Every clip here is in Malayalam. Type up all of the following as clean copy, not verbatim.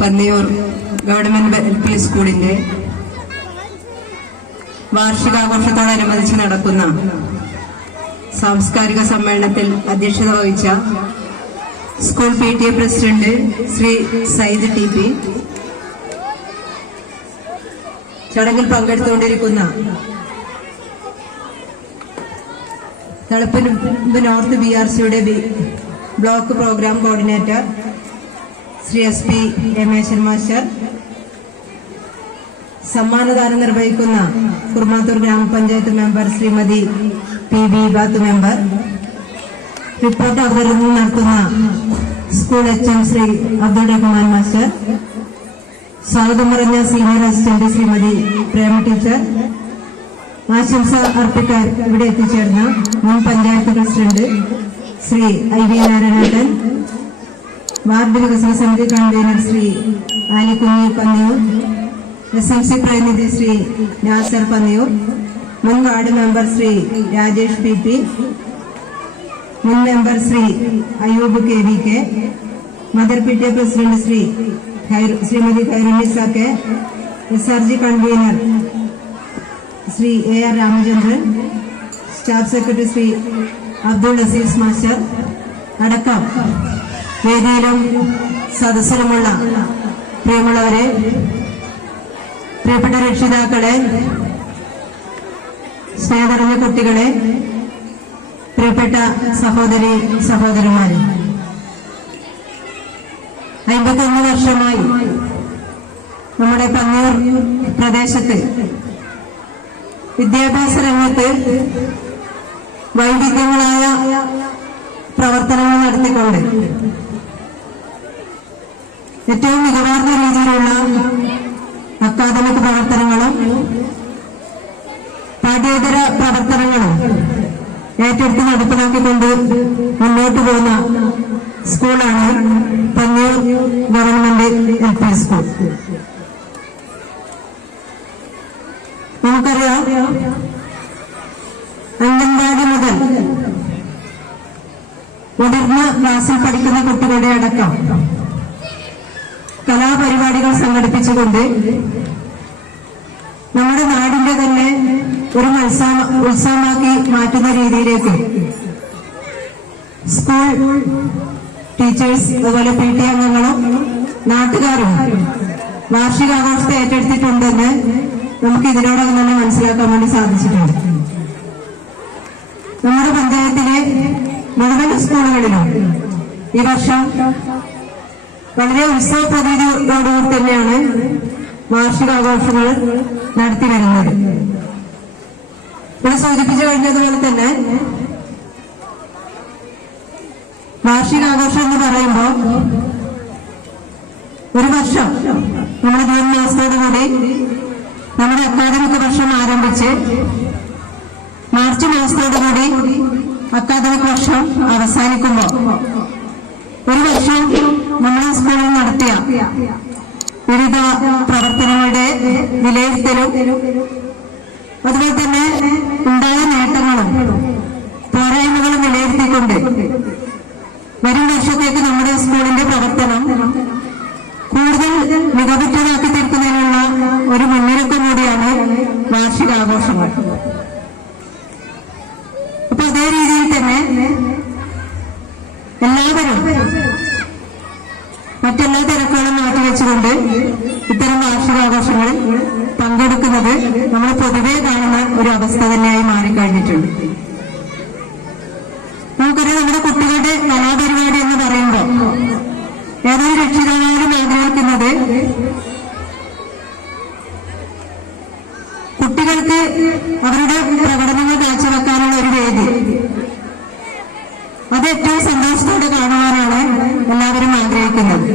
പന്നിയൂർ ഗവൺമെന്റ് LP സ്കൂളിന്റെ വാർഷികാഘോഷത്തോടനുബന്ധിച്ച് നടക്കുന്ന സാംസ്കാരിക സമ്മേളനത്തിൽ അധ്യക്ഷത വഹിച്ച school PTA president Shri Sayyid TP, ചടങ്ങിൽ പങ്കെടുത്തുകൊണ്ടിരിക്കുന്ന തളിപ്പറമ്പ് നോർത്ത് BRCയുടെ block programme coordinator Shri SP Rameshan master, സമ്മാനദാനം നിർവഹിക്കുന്ന കുർമാത്തൂർ ഗ്രാമപഞ്ചായത്ത് മെമ്പർ ശ്രീമതി PB ബാത്ത് മെമ്പർ, റിപ്പോർട്ട് അവതരണം നടത്തുന്ന school HM Shri Abdul Rahman master, സ്വാഗതം പറഞ്ഞ senior assistant Shrimati Prema teacher, ആശംസ അർപ്പിക്കാൻ ഇവിടെ എത്തിച്ചേർന്ന മുൻ പഞ്ചായത്ത് പ്രസിഡന്റ് ശ്രീ IV നാരായണേട്ടൻ, വാർഡ് വികസന സമിതി കൺവീനർ ശ്രീ ആലിക്കുഞ്ഞി പന്നിയൂർ, SMC പ്രതിനിധി ശ്രീ നാസർ പന്നിയൂർ, മുൻ ward member Shri Rajesh PP, മുൻ member Shri Ayyub KVK, mother PTA president Shrimati Khairunnisa K, SRG convener Shri AR Ramachandran, staff secretary Shri Abdul Aziz master അടക്കം വേദിയിലും സദസ്സിലുമുള്ള പ്രിയമുള്ളവരെ, പ്രിയപ്പെട്ട രക്ഷിതാക്കളെ, സ്നേഹനിറഞ്ഞ കുട്ടികളെ, പ്രിയപ്പെട്ട സഹോദരി സഹോദരന്മാരെ, 51 വർഷമായി നമ്മുടെ പന്നിയൂർ പ്രദേശത്ത് വിദ്യാഭ്യാസ രംഗത്ത് വൈവിധ്യങ്ങളായ പ്രവർത്തനങ്ങൾ നടത്തിക്കൊണ്ട് ഏറ്റവും മികവാർന്ന രീതിയിലുള്ള അക്കാദമിക് പ്രവർത്തനങ്ങളും പാഠ്യേതര പ്രവർത്തനങ്ങളും ഏറ്റെടുത്ത് നടപ്പിലാക്കിക്കൊണ്ട് മുന്നോട്ട് പോകുന്ന സ്കൂളാണ് പന്നിയൂർ ഗവൺമെന്റ് LP സ്കൂൾ. നമുക്കറിയാം, അംഗൻവാടി മുതൽ മുതിർന്ന ക്ലാസ്സിൽ പഠിക്കുന്ന കുട്ടികളുടെ അടക്കം കലാപരിപാടികൾ സംഘടിപ്പിച്ചുകൊണ്ട് നമ്മുടെ നാടിന്റെ തന്നെ ഒരു ഉത്സവമാക്കി മാറ്റുന്ന രീതിയിലേക്ക് സ്കൂൾ ടീച്ചേഴ്സ്, അതുപോലെ PTA അംഗങ്ങളും നാട്ടുകാരും വാർഷികാഘോഷത്തെ ഏറ്റെടുത്തിട്ടുണ്ടെന്ന് നമുക്ക് ഇതിനോടകം തന്നെ മനസ്സിലാക്കാൻ വേണ്ടി സാധിച്ചിട്ടുണ്ട്. നമ്മുടെ പഞ്ചായത്തിലെ മുഴുവൻ സ്കൂളുകളിലും ഈ വർഷം വളരെ ഉത്സവ പ്രതീതിയോടുകൂടി തന്നെയാണ് വാർഷികാഘോഷങ്ങൾ നടത്തി വരുന്നത്. ഇവിടെ സൂചിപ്പിച്ചു കഴിഞ്ഞതുപോലെ തന്നെ വാർഷികാഘോഷം എന്ന് പറയുമ്പോൾ ഒരു വർഷം നമ്മുടെ ജൂൺ മാസത്തോടുകൂടി നമ്മുടെ അക്കാദമിക് വർഷം ആരംഭിച്ച് മാർച്ച് മാസത്തോടുകൂടി അക്കാദമിക് വർഷം അവസാനിക്കുമ്പോൾ ഒരു വർഷം നമ്മുടെ സ്കൂളിൽ നടത്തിയ വിവിധ പ്രവർത്തനങ്ങളുടെ വിലയിരുത്തലും അതുപോലെ തന്നെ ഉണ്ടായ നേട്ടങ്ങളും പോരായ്മകളും വിലയിരുത്തിക്കൊണ്ട് വരും വർഷത്തേക്ക് നമ്മുടെ സ്കൂളിന്റെ പ്രവർത്തനം കൂടുതൽ മികവുറ്റതാക്കി തീർക്കുന്നതിനുള്ള ഒരു മുന്നൊരുക്കം കൂടിയാണ് വാർഷികാഘോഷങ്ങൾ. അപ്പൊ അതേ രീതിയിൽ തന്നെ എല്ലാവരും മറ്റെല്ലാ തിരക്കുകളും മാറ്റിവെച്ചുകൊണ്ട് ഇത്തരം വാർഷികാഘോഷങ്ങളിൽ പങ്കെടുക്കുന്നത് നമ്മൾ പൊതുവെ കാണുന്ന ഒരു അവസ്ഥ തന്നെയായി മാറിക്കഴിഞ്ഞിട്ടുണ്ട്. നമുക്കറിയാം, നമ്മുടെ കുട്ടികളുടെ കലാപരിപാടി എന്ന് പറയുമ്പോൾ ഏതൊരു രക്ഷിതാവായാലും ആഗ്രഹിക്കുന്നത് കുട്ടികൾക്ക് അവരുടെ പ്രകടനങ്ങൾ കാഴ്ചവെക്കാനുള്ള ഒരു വേദി, അത് ഏറ്റവും സന്തോഷത്തോടെ കാണുവാനാണ് എല്ലാവരും ആഗ്രഹിക്കുന്നത്.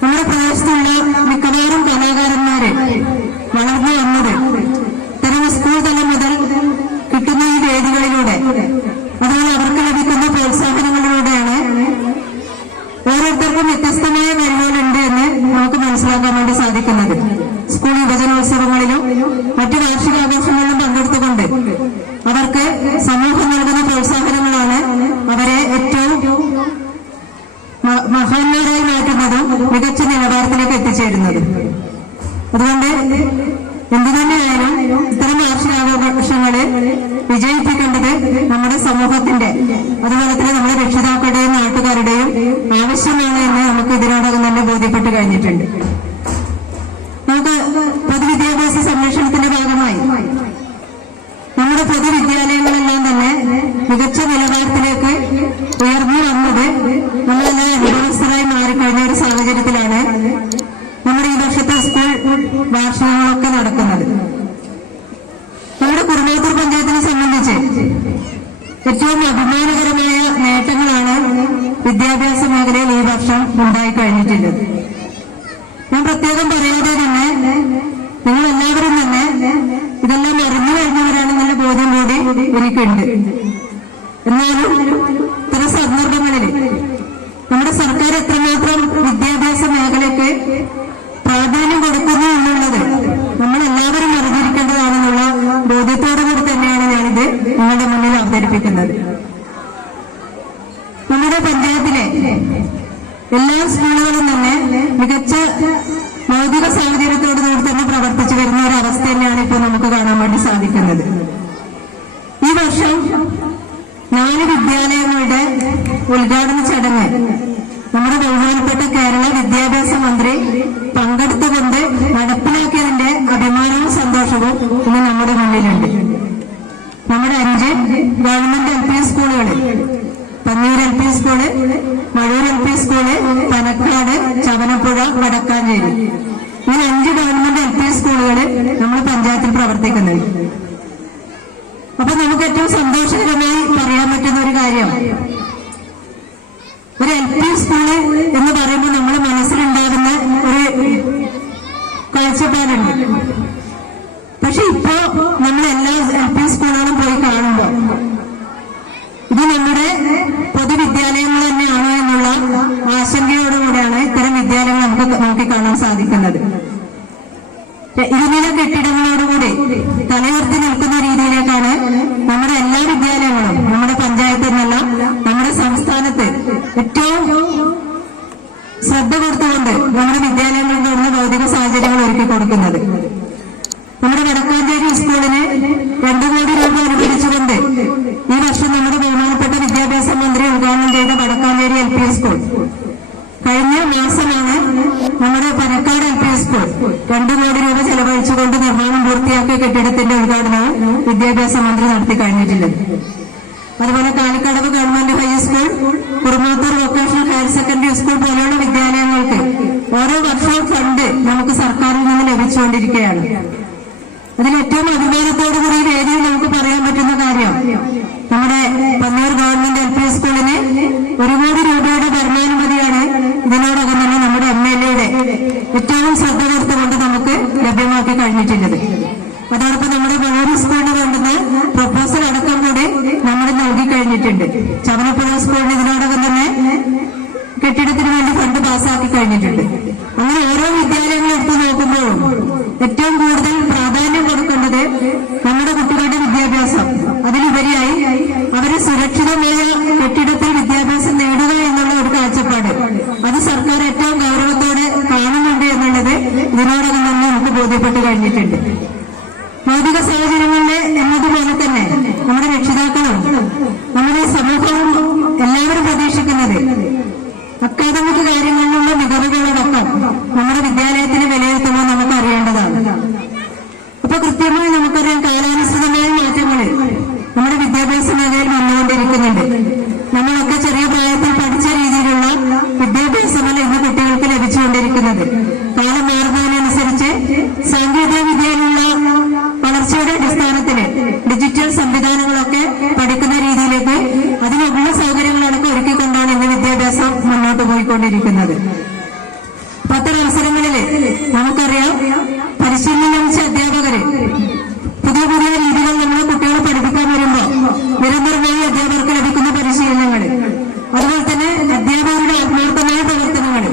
നമ്മുടെ പ്രദേശത്തുള്ള മിക്കവാറും കലാകാരന്മാര് വളർന്നു വന്നത് ഇത്തരം സ്കൂൾ തലം മുതൽ കിട്ടുന്ന ഈ വേദികളിലൂടെ, അതുപോലെ അവർക്ക് ലഭിക്കുന്ന പ്രോത്സാഹനങ്ങളിലൂടെയാണ്. ഓരോരുത്തർക്കും വ്യത്യസ്തമായ കഴിവുകളുണ്ട് എന്ന് നമുക്ക് മനസ്സിലാക്കാൻ വേണ്ടി സാധിക്കുന്നത്. സ്കൂൾ യുവജനോത്സവങ്ങളിലും മറ്റു വാർഷികാഘോഷങ്ങളിലും പങ്കെടുത്ത മികച്ച നിലവാരത്തിലേക്ക് എത്തിച്ചേരുന്നത്. അതുകൊണ്ട് എന്തു തന്നെയായാലും ഇത്തരം വാർഷികാഘോഷങ്ങളെ വിജയിപ്പിക്കേണ്ടത് നമ്മുടെ സമൂഹത്തിന്റെ അതുപോലെ തന്നെ നമ്മുടെ രക്ഷിതാക്കളുടെയും നാട്ടുകാരുടെയും ആവശ്യമാണ് എന്ന് നമുക്ക് ഇതിനോടകം തന്നെ ബോധ്യപ്പെട്ട് കഴിഞ്ഞിട്ടുണ്ട്. നമുക്ക് പൊതുവിദ്യാഭ്യാസ സംരക്ഷണത്തിന്റെ ഭാഗമായി നമ്മുടെ പൊതുവിദ്യാലയങ്ങളെല്ലാം തന്നെ മികച്ച നിലവാരത്തിലേക്ക് ഉയർന്നു വന്നത് നമ്മളെല്ലാം അനുഭവസ്ഥരായി മാറിക്കഴിഞ്ഞ ഒരു സാഹചര്യത്തിലാണ് നമ്മുടെ ഈ വർഷത്തെ സ്കൂൾ വാർഷികങ്ങളൊക്കെ നടക്കുന്നത്. നമ്മുടെ കുറുമാത്തൂർ പഞ്ചായത്തിനെ സംബന്ധിച്ച് ഏറ്റവും അഭിമാനകരമായ നേട്ടങ്ങളാണ് വിദ്യാഭ്യാസ മേഖലയിൽ ഈ വർഷം ഉണ്ടായിക്കഴിഞ്ഞിട്ടുള്ളത്. ഞാൻ പ്രത്യേകം പറയാതെ തന്നെ നിങ്ങൾ എല്ലാവരും തന്നെ ഇതെല്ലാം അറിഞ്ഞു കഴിഞ്ഞവരാണെന്നുള്ള ബോധ്യം കൂടി എനിക്കുണ്ട്. എന്നാലും ഇത്തരം സന്ദർഭങ്ങളിൽ നമ്മുടെ സർക്കാർ എത്രമാത്രം വിദ്യാഭ്യാസ മേഖലയ്ക്ക് പ്രാധാന്യം കൊടുക്കുന്നു എന്നുള്ളത് നമ്മൾ എല്ലാവരും അറിഞ്ഞിരിക്കേണ്ടതാണെന്നുള്ള ബോധ്യത്തോടു കൂടി തന്നെയാണ് ഞാനിത് നിങ്ങളുടെ മുന്നിൽ അവതരിപ്പിക്കുന്നത്. നമ്മുടെ പഞ്ചായത്തിലെ എല്ലാ സ്കൂളുകളും തന്നെ മികച്ച ഭൗതിക സാഹചര്യത്തോടുകൂടി തന്നെ പ്രവർത്തിച്ചു വരുന്ന ഒരു അവസ്ഥ തന്നെയാണ് ഇപ്പോൾ നമുക്ക് കാണാൻ വേണ്ടി സാധിക്കുന്നത്. ഈ വർഷം 4 വിദ്യാലയങ്ങളുടെ ഉദ്ഘാടന ചടങ്ങ് നമ്മുടെ ബഹുമാനപ്പെട്ട കേരള വിദ്യാഭ്യാസ മന്ത്രി പങ്കെടുത്തുകൊണ്ട് നടപ്പിലാക്കിയതിന്റെ അഭിമാനവും സന്തോഷവും ഇന്ന് നമ്മുടെ മുന്നിലുണ്ട്. നമ്മുടെ 5 ഗവൺമെന്റ് LP സ്കൂളുകളിൽ Panniyur LP school, Mazhur LP school, Panakkad, Chavanappuzha, Vadakkanchery ഈ 5 ഗവൺമെന്റ് LP സ്കൂളുകൾ നമ്മൾ പഞ്ചായത്തിൽ പ്രവർത്തിക്കുന്നത്. അപ്പൊ നമുക്ക് ഏറ്റവും സന്തോഷകരമായി പറയാൻ പറ്റുന്ന ഒരു കാര്യം, ഒരു LP സ്കൂള് എന്ന് പറയുമ്പോൾ നമ്മൾ മനസ്സിലുണ്ടാകുന്ന ഒരു കാഴ്ചപ്പാടുണ്ട്. പക്ഷെ ഇപ്പോ നമ്മൾ എല്ലാ LP സ്കൂളുകളും പോയി കാണുമ്പോൾ ഇത് നമ്മുടെ പൊതുവിദ്യാലയങ്ങൾ തന്നെയാണോ എന്നുള്ള ആശങ്കയോടുകൂടിയാണ് ഇത്തരം വിദ്യാലയങ്ങൾ നമുക്ക് നോക്കിക്കാണാൻ സാധിക്കുന്നത്. ഇരുനില കെട്ടിടങ്ങളോടുകൂടി തലയുയർത്തി നിൽക്കുന്ന രീതിയിലേക്കാണ് നമ്മുടെ എല്ലാ വിദ്യാലയങ്ങളും നമ്മുടെ പഞ്ചായത്തിനല്ല നമ്മുടെ സംസ്ഥാനത്ത് ഏറ്റവും ശ്രദ്ധ കൊടുത്തുകൊണ്ട് നമ്മുടെ വിദ്യാലയങ്ങൾക്ക് ഉള്ള ഭൗതിക സാഹചര്യങ്ങൾ ഒരുക്കി കൊടുക്കുന്നത്. നമ്മുടെ വടക്കാഞ്ചേരി സ്കൂളിന് 2 കോടി രൂപ അനുവദിച്ചുകൊണ്ട് ഈ വർഷം നമ്മുടെ ബഹുമാനപ്പെട്ട വിദ്യാഭ്യാസ മന്ത്രി ഉദ്ഘാടനം ചെയ്ത വടക്കാഞ്ചേരി LP സ്കൂൾ കഴിഞ്ഞ മാസമാണ് നമ്മുടെ പനക്കാട് LP സ്കൂൾ 2 കോടി രൂപ ചെലവഴിച്ചുകൊണ്ട് നിർമ്മാണം പൂർത്തിയാക്കിയ കെട്ടിടത്തിന്റെ ഉദ്ഘാടനവും വിദ്യാഭ്യാസ മന്ത്രി നടത്തി കഴിഞ്ഞിട്ടുള്ളത്. അതുപോലെ Kalikkadavu government high school, Kurumathur vocational higher secondary school പോലെയുള്ള വിദ്യാലയങ്ങൾക്ക് ഓരോ വർഷവും ഫണ്ട് നമുക്ക് സർക്കാരിൽ നിന്ന് ലഭിച്ചുകൊണ്ടിരിക്കുകയാണ്. അതിൽ ഏറ്റവും അഭിമാനത്തോടുകൂടി ഈ വേദിയിൽ നമുക്ക് പറയാൻ പറ്റുന്ന കാര്യം, നമ്മുടെ പന്നിയൂർ ഗവൺമെന്റ് LP സ്കൂളിന് 1 കോടി രൂപയുടെ ഭരണാനുമതിയാണ് ഇതിനോടകം തന്നെ നമ്മുടെ MLAയുടെ ഏറ്റവും ശ്രദ്ധ കൊടുത്തുകൊണ്ട് നമുക്ക് ലഭ്യമാക്കി കഴിഞ്ഞിട്ടുള്ളത്. അതോടൊപ്പം നമ്മുടെ മഴൂർ സ്കൂളിന് വേണ്ടുന്ന പ്രപ്പോസൽ അടക്കം കൂടി നമ്മൾ നൽകി കഴിഞ്ഞിട്ടുണ്ട്. ചവനപ്പുഴ സ്കൂളിന് ഇതിനോടകം തന്നെ കെട്ടിടത്തിന് വേണ്ടി ഫണ്ട് പാസ്സാക്കി കഴിഞ്ഞിട്ടുണ്ട്. അങ്ങനെ ഓരോ വിദ്യാലയങ്ങളും എടുത്തു നോക്കുമ്പോഴും ഏറ്റവും കൂടുതൽ പ്രാധാന്യം കൊടുക്കേണ്ടത് നമ്മുടെ കുട്ടികളുടെ വിദ്യാഭ്യാസം, അതിലുപരിയായി അവര് സുരക്ഷിതമായ കെട്ടിടത്തിൽ വിദ്യാഭ്യാസം നേടുക എന്നുള്ള ഒരു കാഴ്ചപ്പാട് അത് സർക്കാർ ഏറ്റവും ഗൗരവത്തോടെ കാണുന്നുണ്ട് എന്നുള്ളത് ഇതിനോടകം തന്നെ നമുക്ക് ബോധ്യപ്പെട്ട് കഴിഞ്ഞിട്ടുണ്ട്. ഭൗതിക സാഹചര്യങ്ങളിലെ എന്നതുപോലെ തന്നെ നമ്മുടെ രക്ഷിതാക്കളും നമ്മുടെ സമൂഹവും എല്ലാവരും പ്രതീക്ഷിക്കുന്നത് അക്കാദമിക് കാര്യങ്ങളിലുള്ള മികവുകളടക്കം നമ്മുടെ വിദ്യാലയത്തിന് വിലയിരുത്തുമ്പോൾ നമുക്ക് അറിയേണ്ടതാണ്. അപ്പൊ കൃത്യമായി നമുക്കറിയാം, കാലാനുസൃതമായ മാറ്റങ്ങൾ നമ്മുടെ വിദ്യാഭ്യാസ മേഖലയിൽ വന്നുകൊണ്ടിരിക്കുന്നുണ്ട്. നമ്മളൊക്കെ ചെറിയ പ്രായത്തിൽ പഠിച്ച രീതിയിലുള്ള വിദ്യാഭ്യാസമല്ല ഇന്ന് കുട്ടികൾക്ക് ലഭിച്ചുകൊണ്ടിരിക്കുന്നത്. കാലം മാറുന്നതിനനുസരിച്ച് സാങ്കേതിക വിദ്യയിലുള്ള വളർച്ചയുടെ അടിസ്ഥാനത്തിൽ ഡിജിറ്റൽ സംവിധാനങ്ങളൊക്കെ പഠിക്കുന്ന രീതിയിലേക്ക് അതിനുള്ള സൗകര്യങ്ങളടക്കം ഒരുക്കിക്കൊണ്ടാണ് ഇന്ന് വിദ്യാഭ്യാസം മുന്നോട്ട് പോയിക്കൊണ്ടിരിക്കുന്നത്. അത്തരം അവസരങ്ങളിൽ നമുക്കറിയാം, പരിശീലനം ലഭിച്ച അധ്യാപകര് പുതിയ പുതിയ രീതികൾ നമ്മളെ കുട്ടികളെ പഠിപ്പിക്കാൻ വരുമ്പോൾ നിരന്തരമായി അധ്യാപകർക്ക് ലഭിക്കുന്ന പരിശീലനങ്ങൾ, അതുപോലെ തന്നെ അധ്യാപകരുടെ ആത്മാർത്ഥമായ പ്രവർത്തനങ്ങൾ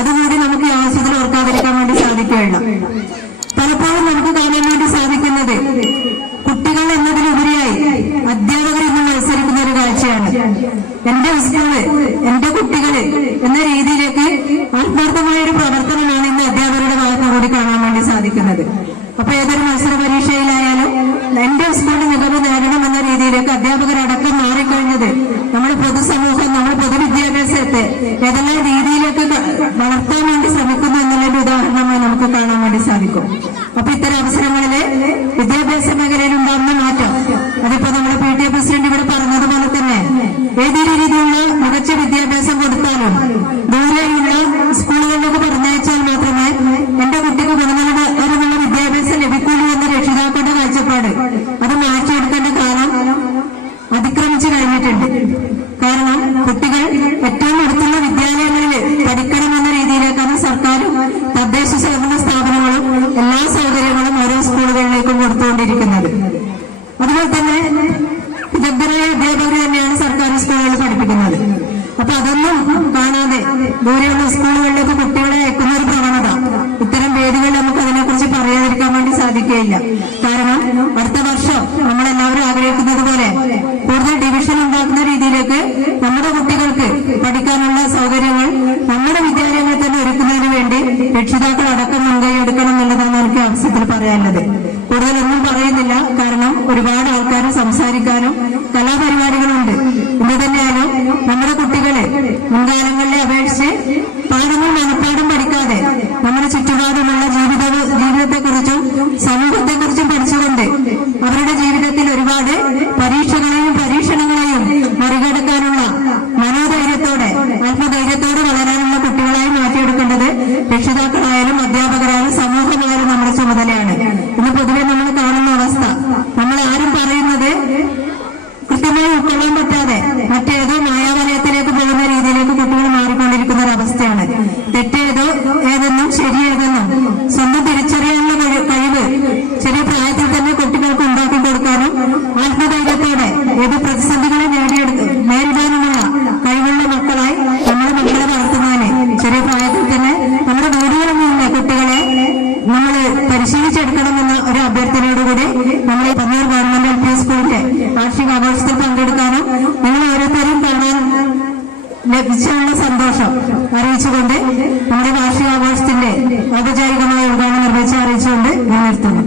അതുകൂടി നമുക്ക് ഈ ആവശ്യത്തിൽ ഓർക്കാതിരിക്കാൻ വേണ്ടി സാധിക്കുകയില്ല. പലപ്പോഴും നമുക്ക് കാണാൻ വേണ്ടി സാധിക്കുന്നത് കുട്ടികൾ എന്നതിലുപരിയായി അധ്യാപകർ ഇന്ന് മത്സരിക്കുന്ന ഒരു കാഴ്ചയാണ്. എന്റെ സ്കൂള്, എന്റെ കുട്ടികള് എന്ന രീതിയിലേക്ക് ആത്മാർത്ഥമായ ഒരു പ്രവർത്തനമാണ് ഇന്ന് അധ്യാപകരുടെ ഭാഗത്ത് കൂടി കാണാൻ വേണ്ടി സാധിക്കുന്നത്. അപ്പൊ ഏതൊരു മത്സര പരീക്ഷയിലായാലും എന്റെ സ്കൂളിൽ മികവ് നേടണമെന്ന രീതിയിലേക്ക് അധ്യാപകരടക്കം മാറിക്കഴിഞ്ഞത് നമ്മുടെ പൊതുസമൂഹം, നമ്മുടെ പൊതുവിദ്യാഭ്യാസത്തെ ഏതെല്ലാം രീതിയിലേക്ക് വളർത്താൻ വേണ്ടി ശ്രമിക്കുന്നു എന്നുള്ളൊരു ഉദാഹരണമായി നമുക്ക് കാണാൻ വേണ്ടി സാധിക്കും. അപ്പൊ ഇത്തരം അവസരങ്ങളില് വിദ്യാഭ്യാസ മേഖലയിൽ ഉണ്ടാകുന്ന മാറ്റം, അതിപ്പോ നമ്മുടെ PTA പ്രസിഡന്റ് ഇവിടെ പറഞ്ഞതുപോലെ തന്നെ ഏതൊരു രീതിയിലുള്ള മികച്ച വിദ്യാഭ്യാസം കൊടുത്താലും ദൂരെയുള്ള സ്കൂളുകളിലേക്ക് പറഞ്ഞയച്ചാൽ മാത്രമേ എന്റെ കുട്ടിക്ക് ഗുണനിലവാരമുള്ള വിദ്യാഭ്യാസം ലഭിക്കുള്ളൂ എന്ന രക്ഷിതാക്കളുടെ കാഴ്ചപ്പാട് അത് മാറ്റിയെടുക്കേണ്ട കാലം അതിക്രമിച്ചു കഴിഞ്ഞിട്ടുണ്ട്. കാരണം കുട്ടികൾ ഏറ്റവും അടുത്തുള്ള വിദ്യാലയങ്ങളിൽ പഠിക്കണമെന്ന രീതിയിലേക്കാണ് സർക്കാരും തദ്ദേശ സ്വയംഭരണ സ്ഥാപനങ്ങളും എല്ലാ സൗകര്യങ്ങളും ഓരോ സ്കൂളുകളിലേക്കും കൊടുത്തുകൊണ്ടിരിക്കുന്നത്. അതുപോലെ തന്നെ വിദഗ്ധരായ അധ്യാപകർ തന്നെയാണ് സർക്കാർ സ്കൂളുകളിൽ പഠിപ്പിക്കുന്നത്. അപ്പൊ അതൊന്നും കാണാതെ ദൂരെയുള്ള സ്കൂളുകളിലേക്ക് കുട്ടികളെ അയക്കുന്ന ഒരു പ്രവണത ഇത്തരം വേദികളിൽ നമുക്ക് അതിനെക്കുറിച്ച് പറയാതിരിക്കാൻ വേണ്ടി സാധിക്കുകയില്ല. കാരണം അടുത്ത വർഷം നമ്മളെല്ലാവരും ആഗ്രഹിക്കുന്നത് പോലെ കൂടുതൽ ഡിവിഷൻ ഉണ്ടാക്കുന്ന രീതിയിലേക്ക് നമ്മുടെ കുട്ടികൾക്ക് പഠിക്കാനുള്ള സൗകര്യങ്ങൾ നമ്മുടെ വിദ്യാലയങ്ങളിൽ തന്നെ ഒരുക്കുന്നതിന് വേണ്ടി രക്ഷിതാക്കൾ അടക്കം മുൻകൈ എടുക്കണം എന്നുള്ളതാണ് എനിക്ക് അവസരത്തിൽ പറയാനുള്ളത്. കൂടുതലൊന്നും പറയുന്നില്ല, കാരണം ഒരുപാട് ആൾക്കാർ സംസാരിക്കാനും കലാപരിപാടികളുണ്ട്. ഇന്ന് തന്നെയാലും നമ്മുടെ കുട്ടികളെ മുൻകാലങ്ങളിലെ അപേക്ഷിച്ച് പാഠങ്ങൾ മനഃപ്പാഠം പഠിക്കാതെ നമ്മുടെ ചുറ്റുപാടുമുള്ള ജീവിതത്തെക്കുറിച്ചും സമൂഹത്തെക്കുറിച്ചും പഠിച്ചുകൊണ്ട് അവരുടെ ജീവിതത്തിൽ ഒരുപാട് പരീക്ഷകളെയും പരീക്ഷണങ്ങളെയും മറികടക്കാനുള്ള മനോധൈര്യത്തോടെ ആത്മധൈര്യത്തോടെ വളരാനുള്ള കുട്ടികളായി മാറ്റിയെടുക്കേണ്ടത് രക്ഷിതാക്കളായാലും അധ്യാപകരായാലും സമൂഹമായാലും നമ്മുടെ ചുമതലയാണ്. ഇന്ന് പൊതുവെ നമ്മൾ കാണുന്ന അവസ്ഥ, നമ്മൾ ആരും പറയുന്നത് കൃത്യമായി ഉൾക്കൊള്ളാൻ പറ്റാതെ മറ്റേതോ മായാവലയത്തിലേക്ക് പോകുന്ന രീതിയിലേക്ക് കുട്ടികൾ മാറിക്കൊണ്ടിരിക്കുന്ന ഒരു അവസ്ഥയാണ്. തെറ്റേതോ ഏതെന്നും ശരിയേതെന്നും സ്വന്തം തിരിച്ചറിയാനുള്ള കഴിവ് ചെറിയ പ്രായത്തിൽ തന്നെ കുട്ടികൾക്ക് ഉണ്ടാക്കി കൊടുക്കാനും ആത്മധൈര്യത്തോടെ ഏത് പ്രതിസന്ധികളെ നേരിടാനുമുള്ള കഴിവുള്ള മക്കളായി നമ്മുടെ മക്കളെ വളർത്തുന്നതിന് ചെറിയ പ്രായത്തിൽ തന്നെ നമ്മുടെ വീടുകളിൽ നിന്ന് കുട്ടികളെ നമ്മൾ പരിശീലിച്ചെടുക്കണമെന്ന ഒരു അഭ്യർത്ഥനയോടുകൂടി നമ്മൾ പന്നൂർ ഗവൺമെന്റ് LP സ്കൂളിന്റെ വാർഷികാഘോഷത്തിൽ പങ്കെടുക്കാനും നിങ്ങൾ ഓരോരുത്തരും കാണാൻ ലഭിച്ചുള്ള സന്തോഷം അറിയിച്ചുകൊണ്ട് നമ്മുടെ വാർഷികാഘോഷത്തിന്റെ ഔപചാരികമായ ഉദ്ഘാടനം നിർവഹിച്ച് അറിയിച്ചുകൊണ്ട് ഞാൻ നിർത്തുന്നു.